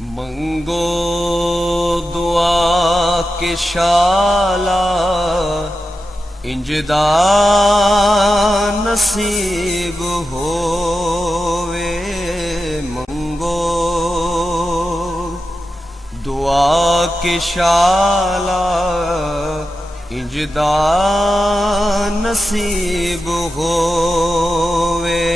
मंगो दुआ के शाला इंजदा नसीब होवे। मंगो दुआ के शाला इंजदा नसीब होवे।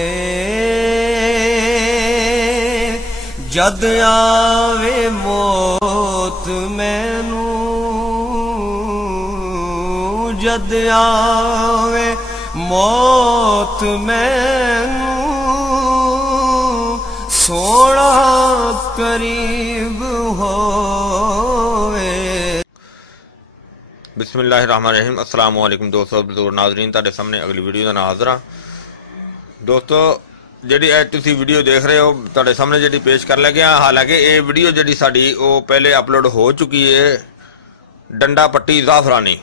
जद आवे मौत मैनू, जद आवे मौत मैनू, सोना करीब होवे। बिस्मिल्लाहिर्रहमानिर्रहीम। अस्सलाम वालेकुम दोस्तों, बुजुर्ग नाज़रीन, तुहाडे सामने अगली वीडियो का हाज़िर हां। दोस्तों ਜਿਹੜੀ ਇਹ ਤੁਸੀਂ ਵੀਡੀਓ ਦੇਖ ਰਹੇ ਹੋ ਤੁਹਾਡੇ ਸਾਹਮਣੇ ਜਿਹੜੀ ਪੇਸ਼ ਕਰ ਲੱਗਿਆ, ਹਾਲਾਂਕਿ ਇਹ ਵੀਡੀਓ ਜਿਹੜੀ ਸਾਡੀ ਉਹ ਪਹਿਲੇ ਅਪਲੋਡ ਹੋ ਚੁੱਕੀ ਹੈ। ਡੰਡਾ ਪੱਟੀ ਜ਼ਾਫਰਾਨੀ,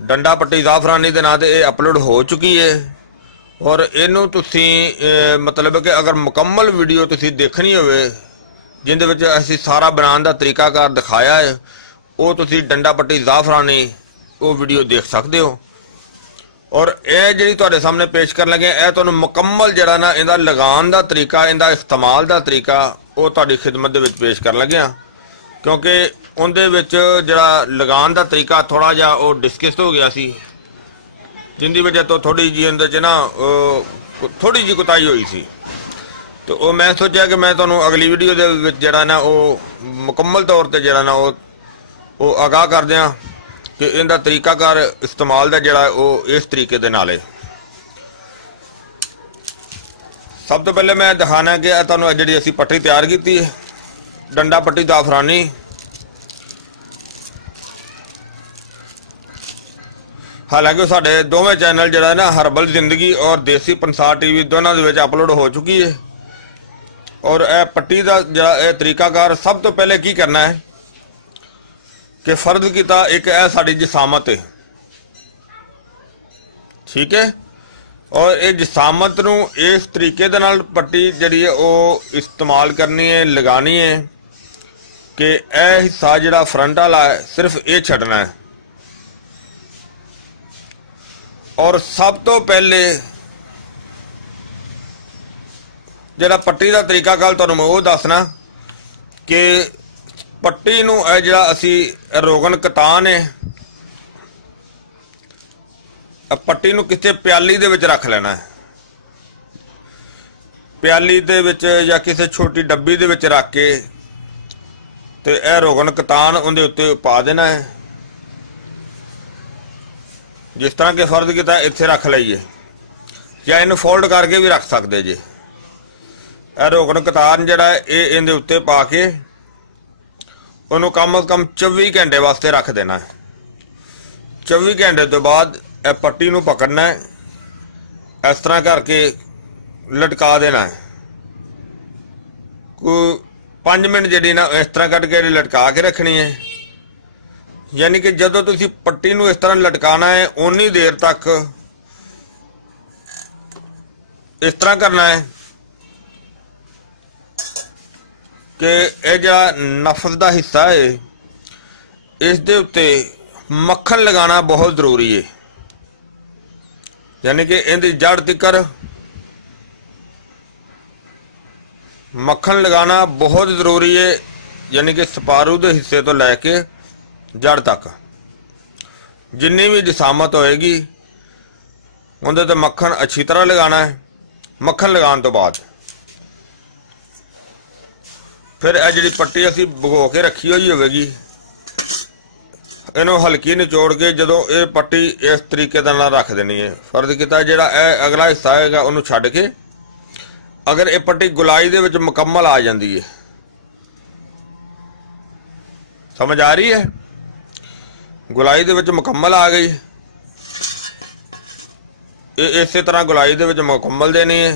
ਡੰਡਾ ਪੱਟੀ ਜ਼ਾਫਰਾਨੀ ਦੇ ਨਾਂ ਤੇ ਇਹ ਅਪਲੋਡ ਹੋ ਚੁੱਕੀ ਹੈ। ਔਰ ਇਹਨੂੰ ਤੁਸੀਂ ਮਤਲਬ ਕਿ ਅਗਰ ਮੁਕੰਮਲ ਵੀਡੀਓ ਤੁਸੀਂ ਦੇਖਣੀ ਹੋਵੇ ਜਿੰਦੇ ਵਿੱਚ ਅਸੀਂ ਸਾਰਾ ਬਣਾਉਣ ਦਾ ਤਰੀਕਾਕਾਰ ਦਿਖਾਇਆ ਹੈ, ਉਹ ਤੁਸੀਂ ਡੰਡਾ ਪੱਟੀ ਜ਼ਾਫਰਾਨੀ ਉਹ ਵੀਡੀਓ ਦੇਖ ਸਕਦੇ ਹੋ। और यह जी तुहाडे सामने पेश कर लगे यह तुहानूं मुकम्मल जिहड़ा ना इहदा लगान का तरीका, इहदा इस्तेमाल का तरीका वो तुहाडी खिदमत दे विच पेश कर लगे, क्योंकि उहदे विच जिहड़ा लगान का तरीका थोड़ा जिहा वो डिस्कस हो गया सी, जिंदी वजह तो थोड़ी जी उहदे च ना थोड़ी जी कोताही हुई सी। तो वो मैं सोचा कि मैं तुहानूं अगली वीडियो दे विच जिहड़ा ना वो मुकम्मल तौर पर जिहड़ा ना वो आगाह कर दियां कि इनका तरीकाकार इस्तेमाल का जोड़ा वो इस तरीके दे नाल है। सब तो पहले मैं दिखाना कि तुहानूं जिहड़ी असीं पट्टी तैयार की है डंडा पट्टी ज़ाफरानी। हालांकि साडे दोवें चैनल जिहड़ा ना हर्बल जिंदगी और देसी पंसार टीवी दोनों दे विच अपलोड हो चुकी है। और यह पट्टी का जिहड़ा तरीकाकार सब तो पहले की करना है कि फर्ज किया एक है साड़ी जिसामत है, ठीक है। और ये जिसामत नूं इस तरीके दे नाल पट्टी जिहड़ी है वो इस्तेमाल करनी है, लगानी है कि यह हिस्सा जिहड़ा फ्रंट वाला है सिर्फ ये छड्डना है। और सब तो पहले जिहड़ा पट्टी का तरीकाकार तुहानूं मैं वो दसना कि पट्टी नूं जिहड़ा असी रोगन कतान है, पट्टी नूं किसी प्याली दे विच रख लेना है। प्याली दे विच या किसी छोटी डब्बी दे विच रख के ते यह रोगन कतान उहदे उत्ते पा देना है। जिस तरह के फर्ज किया इत्थे रख लईए या इनू फोल्ड करके भी रख सकते जे। यह रोगन कतान जिहड़ा ये इहदे उत्ते पा के उन्होंने कम अज कम 24 घंटे वास्ते रख देना है। 24 घंटे तो बाद यह पट्टी नूं पकड़ना है, इस तरह करके लटका देना है। कोई 5 मिनट जी ना इस तरह करके लटका के रखनी है। यानी कि जदों तुसीं पट्टी नूं इस तरह लटकाना है उन्नी देर तक इस तरह करना है कि यह जिहड़ा नफस का हिस्सा है इस दे उत्ते मक्खन लगाना बहुत जरूरी है। यानी कि इहदी जड़ तिकर मक्खन लगाना बहुत जरूरी है। यानी कि सपारू के हिस्से तो लैके जड़ तक जिन्नी भी जिसामत होएगी उहदे ते मक्खन अच्छी तरह लगाना है। मक्खन लगाने तो बाद फिर यह जी पट्टी असी भगो के रखी हुई होगी, इनू हल्की निचोड़ के जदों ये पट्टी इस तरीके नाल रख देनी है। फर्ज किया जिहड़ा अगला हिस्सा है उन्होंने छड्ड के अगर ये पट्टी गुलाई दे विच मुकम्मल आ जाती है, समझ आ रही है, गुलाई दे विच मुकम्मल आ गई, इस तरह गुलाई दे विच मुकम्मल देनी है।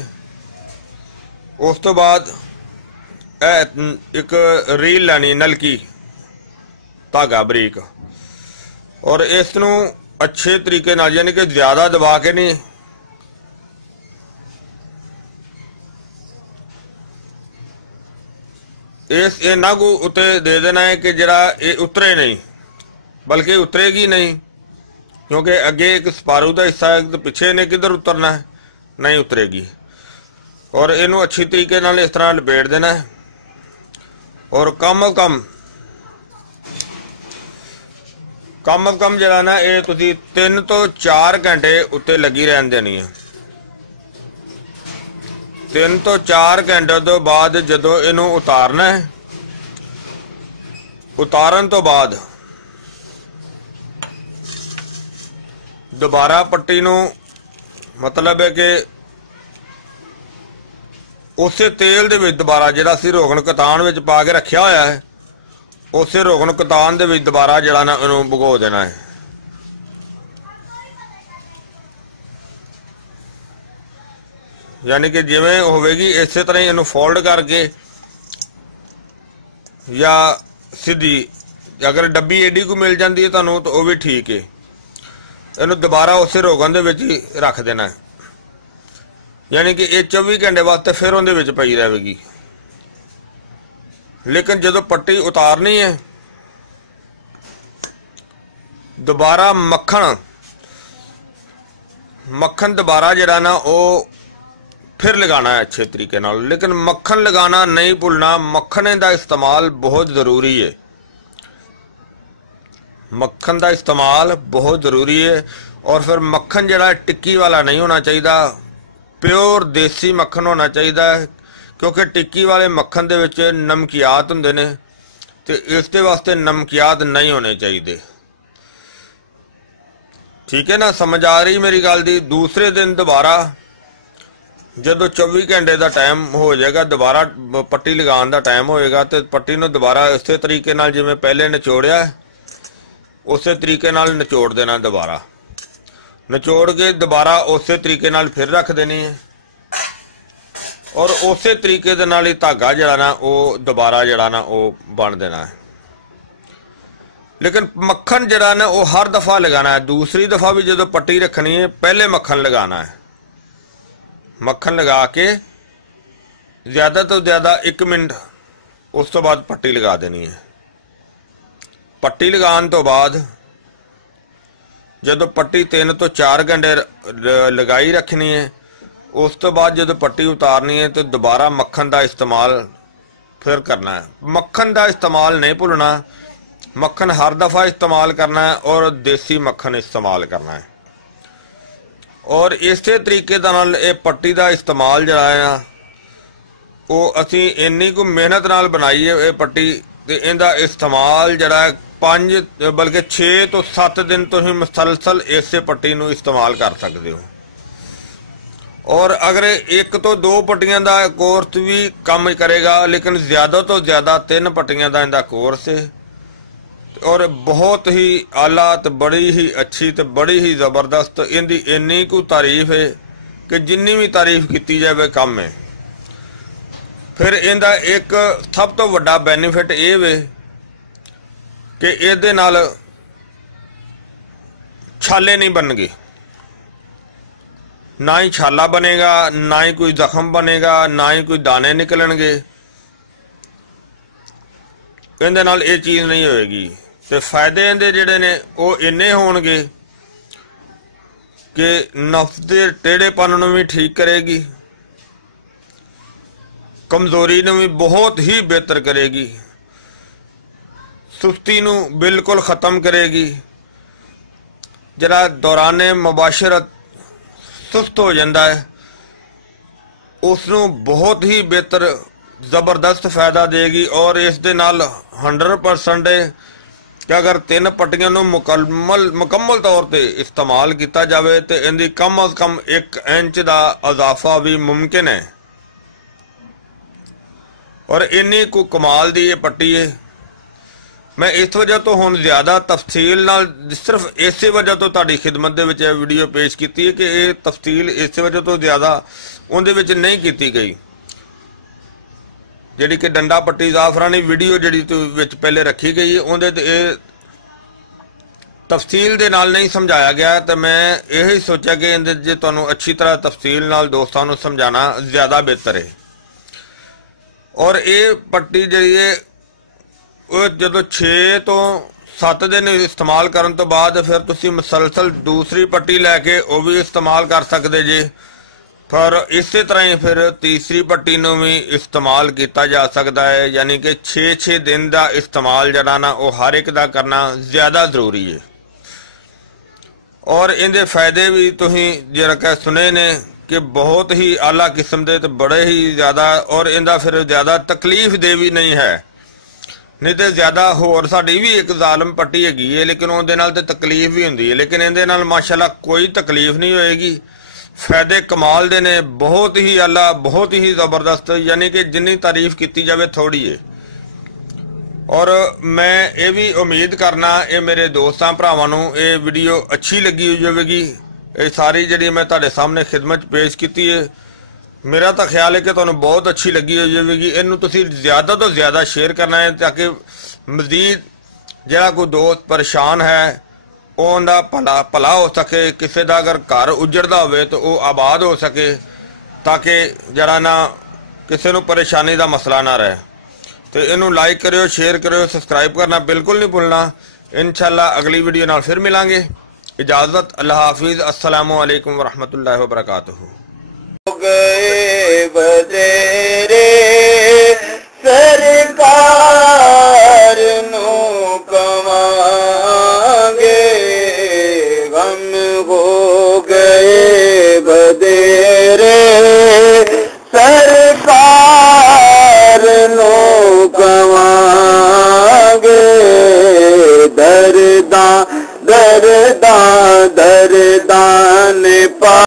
उस तो बाद एक रील लैनी नलकी धागा बरीक और इसनू अच्छे तरीके नाल यानी कि ज़्यादा दबा के नहीं इस इन्ना को उत्ते दे देना है कि जरा ये उतरे नहीं, बल्कि उतरेगी नहीं, क्योंकि अगे एक स्पारू का हिस्सा है तो पिछे ने किधर उतरना है, नहीं उतरेगी। और इनू अच्छी तरीके नाल इस तरह लपेट देना है और कम जरा ना ये तुसी 3 तो 4 घंटे उत्ते लगी रहन देनी है। 3 तो 4 घंटे तो बाद जदों इनू उतारना है, उतारन तो बाद दोबारा पट्टी नू मतलब है कि उस तेल दे विच दोबारा जिहड़ा असीं रोगन कतान विच पा के रखिया होया है, उस रोगन कतान दे विच दोबारा जिहड़ा ना इहनूं भगो देना है। यानी कि जिवें होवेगी इस तरह ही इहनूं फोल्ड करके या सीधी, अगर डब्बी एडी को मिल जाती है तुहानूं तो वह भी ठीक है। इहनूं दोबारा उस रोगन दे विच ही रख देना है, यानी कि ये 24 घंटे वास्ते फिर उहदे विच पई रहेगी। लेकिन जदों पट्टी उतारनी है, दोबारा मक्खन दोबारा जिहड़ा ना वो फिर लगाना है अच्छे तरीके नाल। लेकिन मक्खन लगाना नहीं भुलना, मक्खन का इस्तेमाल बहुत ज़रूरी है, मक्खन का इस्तेमाल बहुत ज़रूरी है। और फिर मक्खन जिहड़ा टिक्की वाला नहीं होना चाहिए, प्योर देसी मक्खन होना चाहिए, क्योंकि टिक्की वाले मक्खन दे विच नमकियात हुंदे ने ते इस दे वास्ते नमकियात नहीं होने चाहिए। ठीक है ना, समझ आ रही मेरी गल दी। दूसरे दिन दोबारा जदों 24 घंटे का टाइम हो जाएगा, दोबारा पट्टी लगाने का टाइम होएगा, तो पट्टी नूं दोबारा इस तरीके नाल जिवें पहले निचोड़िया उस तरीके नाल निचोड़ देना, दोबारा निचोड़ के दोबारा उस तरीके नाल फिर रख देनी है और उस तरीके दे नाल ही धागा जिहड़ा ना वो दोबारा जिहड़ा ना वो बन देना है। लेकिन मक्खन जिहड़ा ना वो हर दफा लगाना है। दूसरी दफा भी जदों पट्टी रखनी है, पहले मक्खन लगाना है। मक्खन लगा के ज़्यादा तो ज़्यादा 1 मिनट उस तो बाद पट्टी लगा देनी है। पट्टी लगाने तो बाद जदों पट्टी 3 तो 4 घंटे लगाई रखनी है, उस तो बाद जदों पट्टी उतारनी है तो दोबारा मक्खन का इस्तेमाल फिर करना है। मक्खन का इस्तेमाल नहीं भुलना, मक्खन हर दफ़ा इस्तेमाल करना है और देसी मक्खन इस्तेमाल करना है। और इस तरीके नाल ये पट्टी का इस्तेमाल जिहड़ा है वो असीं इन्नी को मेहनत नाल बनाई है ये पट्टी, ते इहदा इस्तेमाल जिहड़ा 5 बल्कि 6 तो 7 दिन तो ही मुसलसल इस पट्टी नूं इस्तेमाल कर सकते हो। और अगर 1 तो 2 पट्टियां का कोर्स भी कम करेगा, लेकिन ज़्यादा तो ज़्यादा 3 पट्टियां का इहदा कोर्स है और बहुत ही आला तो बड़ी ही अच्छी तो बड़ी ही जबरदस्त। इनकी इन्नी को तारीफ है कि जिन्नी भी तारीफ की जाए कम है। फिर इनका एक सब तो वड्डा बेनीफिट ये वे कि इहदे नाल छाले नहीं बनगे, ना ही छाला बनेगा, ना ही कोई जख्म बनेगा, ना ही कोई दाने निकलणगे। इहदे नाल ये चीज़ नहीं होएगी। तो फायदे इहदे जिहड़े ने वो इन्ने होणगे कि नफ्स दे टेढ़ेपन नूं भी ठीक करेगी, कमजोरी नूं भी बहुत ही बेहतर करेगी, सुस्ती नूं बिल्कुल ख़त्म करेगी। जरा दौराने मुबाशरत सुस्त हो जाता है उसनूं बहुत ही बेहतर जबरदस्त फायदा देगी। और इस दे नाल 100% है कि अगर 3 पट्टियां नूं मुकम्मल तौर पर इस्तेमाल किया जाए तो इनकी कम अज कम 1 इंच का इजाफा भी मुमकिन है। और इन्नी को कमाल दी ये पट्टी है। मैं इस वजह तो हुण ज़्यादा तफसील नाल सिर्फ इस वजह तो तुहाडी खिदमत दे विच वीडियो पेश की है कि ये तफसील इस वजह तो ज़्यादा उहदे विच नहीं की गई। जिहड़ी कि डंडा पट्टी ज़ाफरानी वीडियो जिहड़ी विच पहले रखी गई उहदे ते तफसील दे नाल नहीं समझाया गया। तो मैं यही सोचा कि इहदे जे तुहानूं अच्छी तरह तफसील नाल दोस्तां नूं समझाना ज़्यादा बेहतर है। और ये पट्टी जी है जो 6 तो 7 दिन इस्तेमाल करने तो बाद फिर तुसी मुसलसल दूसरी पट्टी लैके वो भी इस्तेमाल कर सकते जे। पर इस तरह ही फिर तीसरी पट्टी नूं भी इस्तेमाल किया जा सकता है, यानी कि 6-6 दिन का इस्तेमाल जरा ना वो हर एक का करना ज़्यादा जरूरी है। और इनके फायदे भी तुसीं जरा कह सुने ने कि बहुत ही आला किस्म के, तो बड़े ही ज़्यादा, और इनका फिर ज़्यादा तकलीफ दे भी नहीं है। नहीं तो ज़्यादा होर साड़ी भी एक जालम पट्टी हैगी है, लेकिन उहदे नाल ते तकलीफ भी हुंदी है, लेकिन इहदे नाल माशाअल्लाह कोई तकलीफ नहीं होएगी। फायदे कमाल दे ने, बहुत ही आला, बहुत ही ज़बरदस्त, यानी कि जिन्नी तारीफ की जाए थोड़ी है। और मैं ये भी उम्मीद करना ये मेरे दोस्तों भरावां नूं ये वीडियो अच्छी लगी हो जाएगी। ये सारी जी मैं तुहाडे सामने खिदमत पेश की है, मेरा तो ख्याल है कि तुहानूं बहुत अच्छी लगी हो जाएगी। इनू तुसीं ज़्यादा तो ज़्यादा शेयर करना है ताकि मजीद जिहड़ा कोई दोस्त परेशान है उनका भला हो सके, किसी का अगर घर उजड़दा होवे तो वो आबाद हो सके, ताकि जरा ना किसी नूं परेशानी का मसला ना रहे। तो इनू लाइक करियो, शेयर करियो, सबसक्राइब करना बिल्कुल नहीं भूलना। इंशाअल्लाह अगली वीडियो नाल फिर मिलांगे। इजाज़त, अल्लाह हाफिज़, अस्सलामु अलैकुम वरहमतुल्लाहि वबरकातुहू।